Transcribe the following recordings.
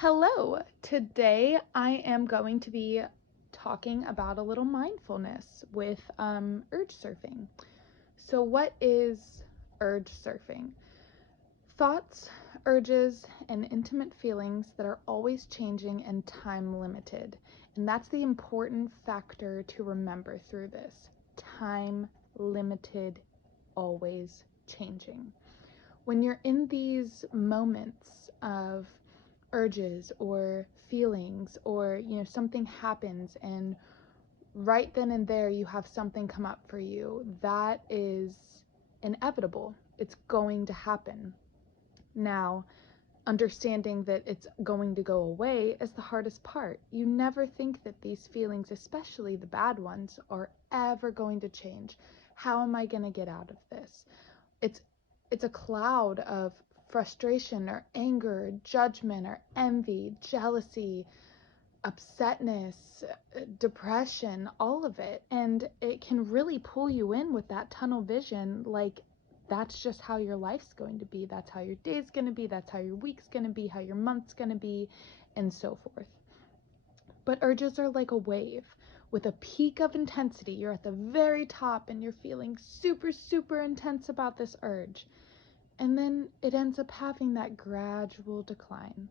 Hello, today I am going to be talking about a little mindfulness with urge surfing. So, what is urge surfing? Thoughts, urges, and intimate feelings that are always changing and time limited. And that's the important factor to remember through this. Time limited, always changing. When you're in these moments of urges or feelings, or something happens and right then and there you have something come up for you, that is inevitable. It's going to happen. Now, understanding that it's going to go away is the hardest part. You never think that these feelings, especially the bad ones, are ever going to change. How am I going to get out of this? It's a cloud of frustration or anger, or judgment or envy, jealousy, upsetness, depression, all of it. And it can really pull you in with that tunnel vision, like that's just how your life's going to be. That's how your day's going to be. That's how your week's going to be, how your month's going to be, and so forth. But urges are like a wave with a peak of intensity. You're at the very top and you're feeling super, super intense about this urge. And then it ends up having that gradual decline.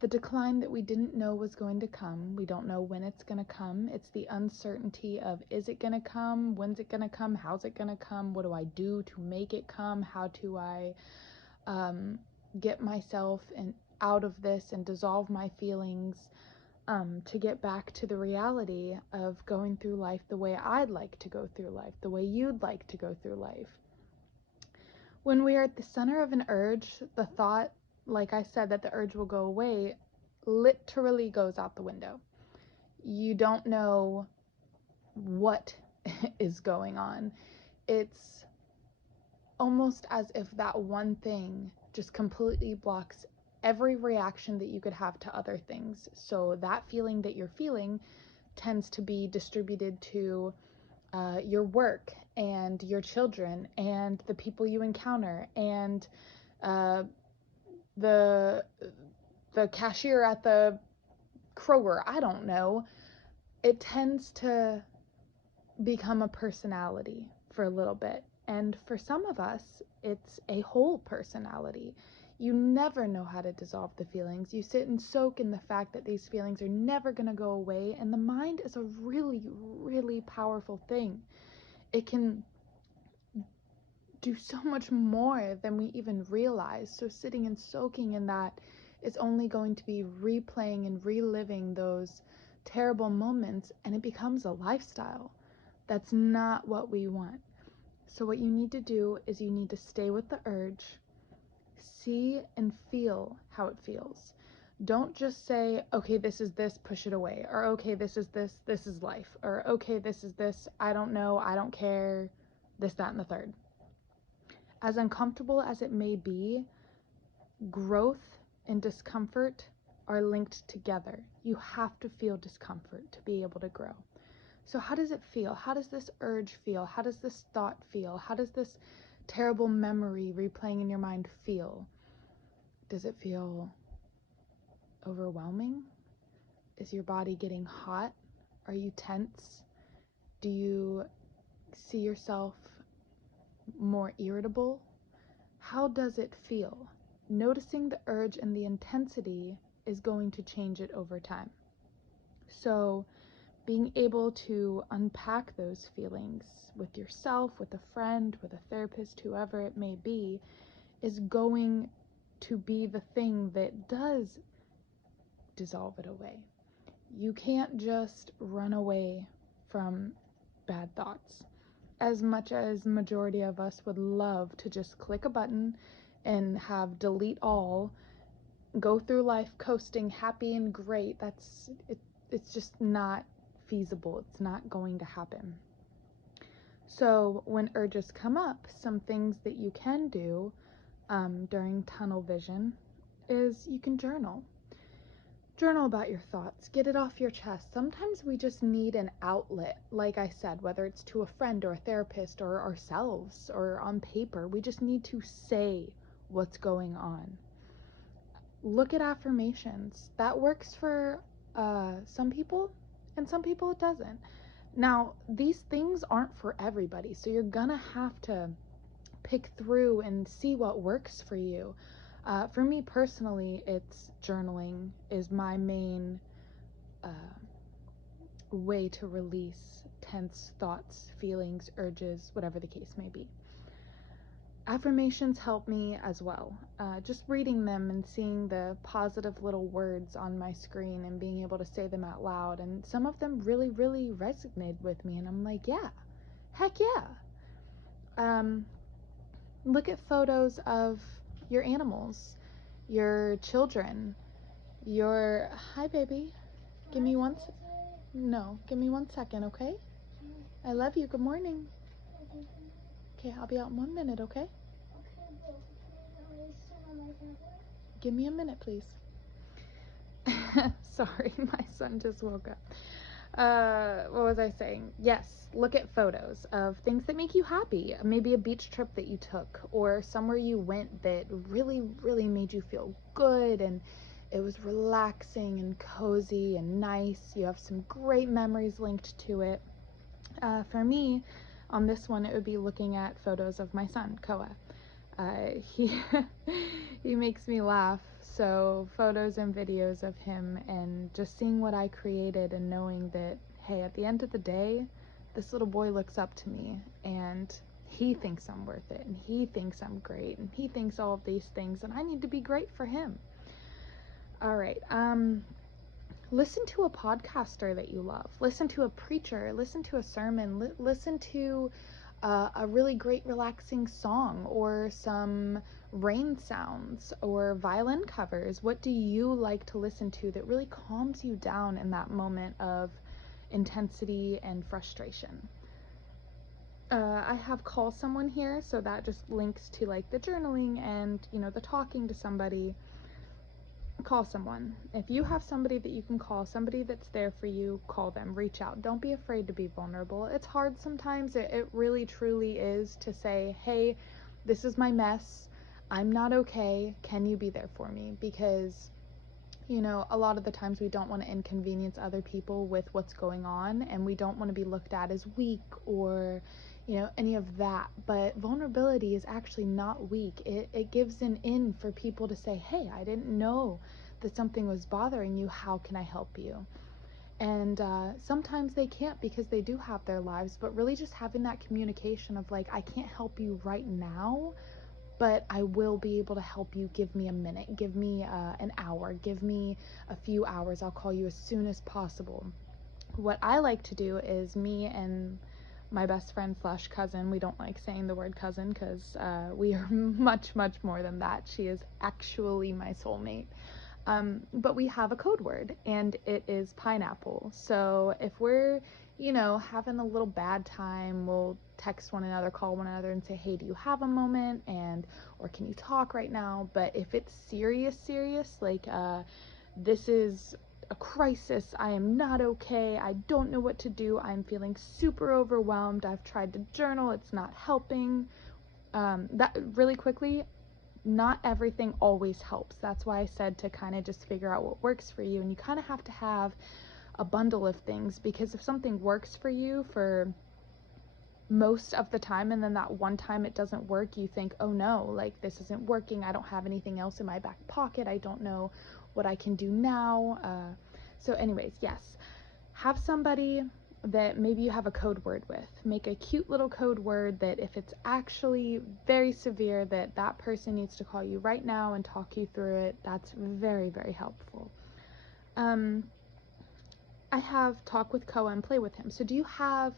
The decline that we didn't know was going to come. We don't know when it's going to come. It's the uncertainty of, is it going to come? When's it going to come? How's it going to come? What do I do to make it come? How do I get myself out of this and dissolve my feelings to get back to the reality of going through life the way I'd like to go through life, the way you'd like to go through life. When we are at the center of an urge, the thought, like I said, that the urge will go away literally goes out the window. You don't know what is going on. It's almost as if that one thing just completely blocks every reaction that you could have to other things. So that feeling that you're feeling tends to be distributed to your work and your children and the people you encounter and the cashier at the Kroger. I don't know. It tends to become a personality for a little bit. And for some of us, it's a whole personality. You never know how to dissolve the feelings. You sit and soak in the fact that these feelings are never going to go away. And the mind is a really, really powerful thing. It can do so much more than we even realize. So sitting and soaking in that is only going to be replaying and reliving those terrible moments, and it becomes a lifestyle. That's not what we want. So what you need to do is you need to stay with the urge, see and feel how it feels. Don't just say, okay, this is this, push it away, or okay, this is this, this is life, or okay, this is this, I don't know, I don't care, this, that, and the third. As uncomfortable as it may be, growth and discomfort are linked together. You have to feel discomfort to be able to grow. So how does it feel? How does this urge feel? How does this thought feel? How does this terrible memory replaying in your mind feel? Does it feel overwhelming? Is your body getting hot? Are you tense? Do you see yourself more irritable? How does it feel? Noticing the urge and the intensity is going to change it over time. So being able to unpack those feelings with yourself, with a friend, with a therapist, whoever it may be, is going to be the thing that does dissolve it away. You can't just run away from bad thoughts. As much as majority of us would love to just click a button and have delete all, go through life coasting, happy and great, it's just not feasible. It's not going to happen. So when urges come up, some things that you can do during tunnel vision is you can journal. Journal about your thoughts. Get it off your chest. Sometimes we just need an outlet, like I said, whether it's to a friend or a therapist or ourselves or on paper. We just need to say what's going on. look at affirmations. That works for some people, and some people it doesn't. Now, these things aren't for everybody, so you're gonna have to pick through and see what works for you. For me personally, it's journaling is my main uh, way to release tense thoughts, feelings, urges, whatever the case may be. Affirmations help me as well. Just reading them and seeing the positive little words on my screen and being able to say them out loud. And some of them really, really resonated with me. And I'm like, yeah, heck yeah. Look at photos of your animals, your children, your. Hi, baby. Give me one. No, give me 1 second, okay? I love you. Good morning. Okay, I'll be out in 1 minute, okay? Give me a minute, please. Sorry, my son just woke up. What was I saying? Yes, look at photos of things that make you happy. Maybe a beach trip that you took, or somewhere you went that really, really made you feel good and it was relaxing and cozy and nice. You have some great memories linked to it. For me, on this one, it would be looking at photos of my son, Koa. He he makes me laugh. So photos and videos of him and just seeing what I created and knowing that, hey, at the end of the day, this little boy looks up to me and he thinks I'm worth it and he thinks I'm great and he thinks all of these things and I need to be great for him. All right. Listen to a podcaster that you love. Listen to a preacher. Listen to a sermon. Listen to a really great relaxing song or some rain sounds or violin covers. What do you like to listen to that really calms you down in that moment of intensity and frustration? I have call someone here, so that just links to like the journaling and, you know, the talking to somebody. Call someone. If you have somebody that you can call, somebody that's there for you, call them, reach out. Don't be afraid to be vulnerable. It's hard sometimes. It really truly is to say, hey, this is my mess. I'm not okay. Can you be there for me? Because, you know, a lot of the times we don't want to inconvenience other people with what's going on, and we don't want to be looked at as weak or, you know, any of that. But vulnerability is actually not weak. It gives an in for people to say, hey, I didn't know that something was bothering you. How can I help you? And sometimes they can't because they do have their lives, but really just having that communication of like, I can't help you right now, but I will be able to help you. Give me a minute, give me an hour, give me a few hours. I'll call you as soon as possible. What I like to do is me and my best friend slash cousin, we don't like saying the word cousin because we are much, much more than that. She is actually my soulmate. But we have a code word, and it is pineapple. So if we're, you know, having a little bad time, we'll text one another, call one another, and say, hey, do you have a moment? And, or can you talk right now? But if it's serious, like, this is a crisis, I am not okay, I don't know what to do, I'm feeling super overwhelmed, I've tried to journal, it's not helping. That really quickly, not everything always helps. That's why I said to kind of just figure out what works for you, and you kind of have to have a bundle of things, because if something works for you for most of the time and then that one time it doesn't work, you think, oh no, like this isn't working, I don't have anything else in my back pocket, I don't know what I can do now. So anyways, yes, have somebody that maybe you have a code word with. Make a cute little code word that if it's actually very severe, that that person needs to call you right now and talk you through it. That's very, very helpful. I have talk with Koa and play with him. So do you have,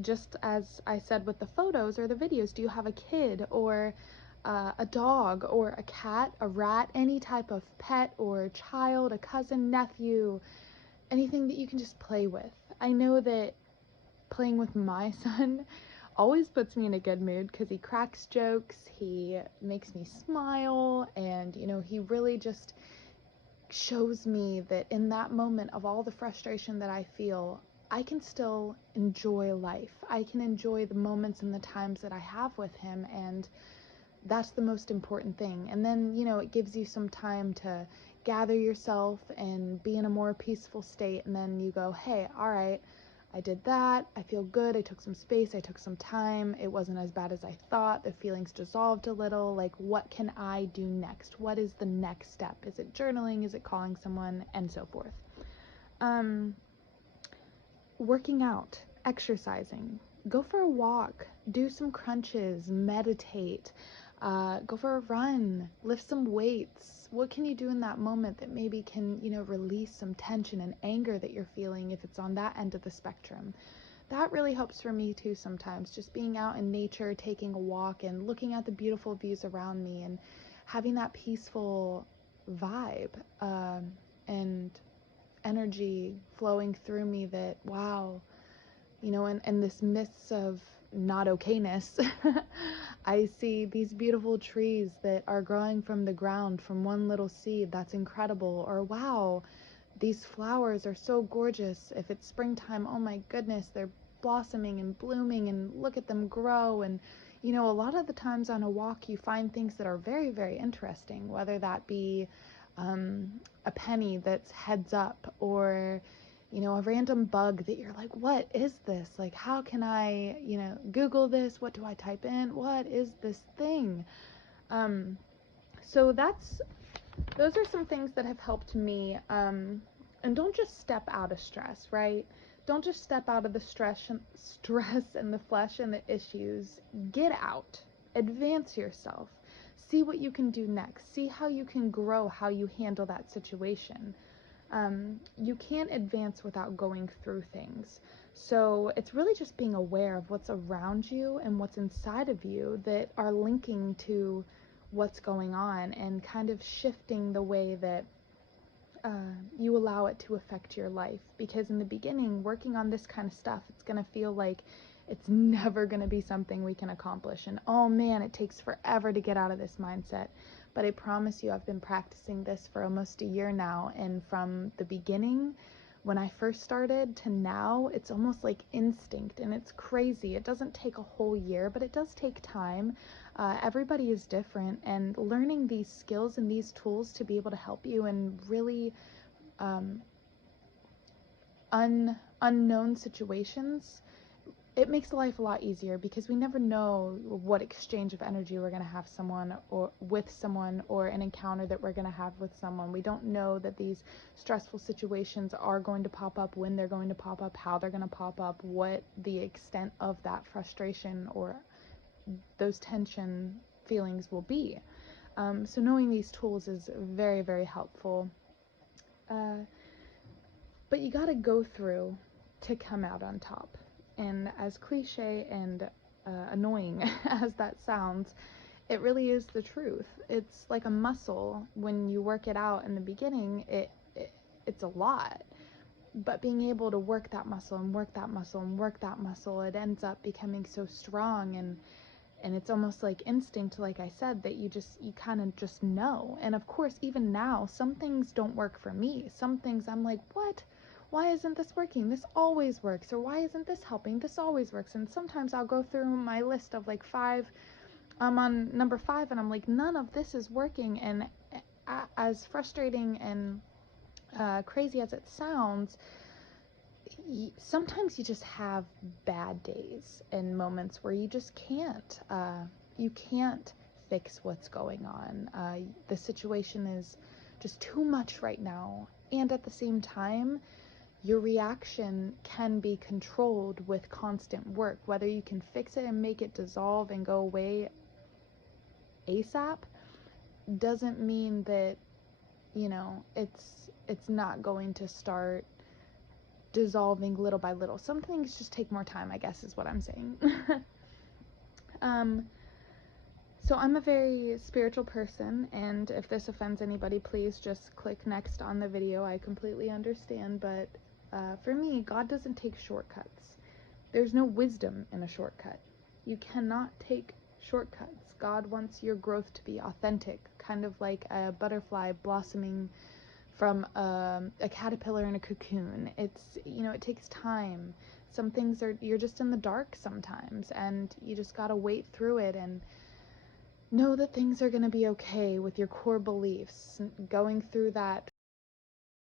just as I said with the photos or the videos, do you have a kid or a dog or a cat, a rat, any type of pet or child, a cousin, nephew, anything that you can just play with? I know that playing with my son always puts me in a good mood because he cracks jokes, he makes me smile, and, you know, he really just shows me that in that moment of all the frustration that I feel, I can still enjoy life. I can enjoy the moments and the times that I have with him, and that's the most important thing. And then, it gives you some time to gather yourself and be in a more peaceful state. And then you go, hey, all right, I did that. I feel good. I took some space. I took some time. It wasn't as bad as I thought. The feelings dissolved a little. Like, what can I do next? What is the next step? Is it journaling? Is it calling someone? And so forth. Working out, exercising, go for a walk, do some crunches, meditate, go for a run, lift some weights. What can you do in that moment that maybe can, release some tension and anger that you're feeling if it's on that end of the spectrum? That really helps for me too sometimes, just being out in nature, taking a walk and looking at the beautiful views around me and having that peaceful vibe and energy flowing through me that, wow, in this midst of not okayness, I see these beautiful trees that are growing from the ground from one little seed. That's incredible. Or, wow, these flowers are so gorgeous. If it's springtime, oh my goodness, they're blossoming and blooming, and look at them grow. And, a lot of the times on a walk, you find things that are very, very interesting, whether that be a penny that's heads up, or a random bug that you're like, what is this? Like, how can I, Google this? What do I type in? What is this thing? So those are some things that have helped me. And don't just step out of stress, right? Don't just step out of the stress and the flesh and the issues. Get out, advance yourself. See what you can do next. See how you can grow, how you handle that situation. You can't advance without going through things. So it's really just being aware of what's around you and what's inside of you that are linking to what's going on, and kind of shifting the way that you allow it to affect your life. Because in the beginning, working on this kind of stuff, it's going to feel like it's never going to be something we can accomplish. And oh man, it takes forever to get out of this mindset. But I promise you, I've been practicing this for almost a year now. And from the beginning, when I first started, to now, it's almost like instinct. And it's crazy. It doesn't take a whole year, but it does take time. Everybody is different. And learning these skills and these tools to be able to help you in really unknown situations, it makes life a lot easier, because we never know what exchange of energy we're going to have with someone, or an encounter that we're going to have with someone. We don't know that these stressful situations are going to pop up, when they're going to pop up, how they're going to pop up, what the extent of that frustration or those tension feelings will be. So knowing these tools is very, very helpful. But you got to go through to come out on top. And as cliche and annoying as that sounds, it really is the truth. It's like a muscle. When you work it out in the beginning, it's a lot. But being able to work that muscle and work that muscle and work that muscle, it ends up becoming so strong, and it's almost like instinct, like I said, that you kind of just know. And of course, even now, some things don't work for me. Some things I'm like, what? Why isn't this working? This always works. Or why isn't this helping? This always works. And sometimes I'll go through my list of like 5. I'm on number 5, and I'm like, none of this is working. And as frustrating and crazy as it sounds, sometimes you just have bad days and moments where you just can't. You can't fix what's going on. The situation is just too much right now. And at the same time, your reaction can be controlled with constant work. Whether you can fix it and make it dissolve and go away ASAP doesn't mean that, it's not going to start dissolving little by little. Some things just take more time, I guess is what I'm saying. So I'm a very spiritual person, and if this offends anybody, please just click next on the video. I completely understand, but for me, God doesn't take shortcuts. There's no wisdom in a shortcut. You cannot take shortcuts. God wants your growth to be authentic, kind of like a butterfly blossoming from a caterpillar in a cocoon. It's, it takes time. Some things you're just in the dark sometimes, and you just gotta wait through it. And know that things are going to be okay with your core beliefs, going through that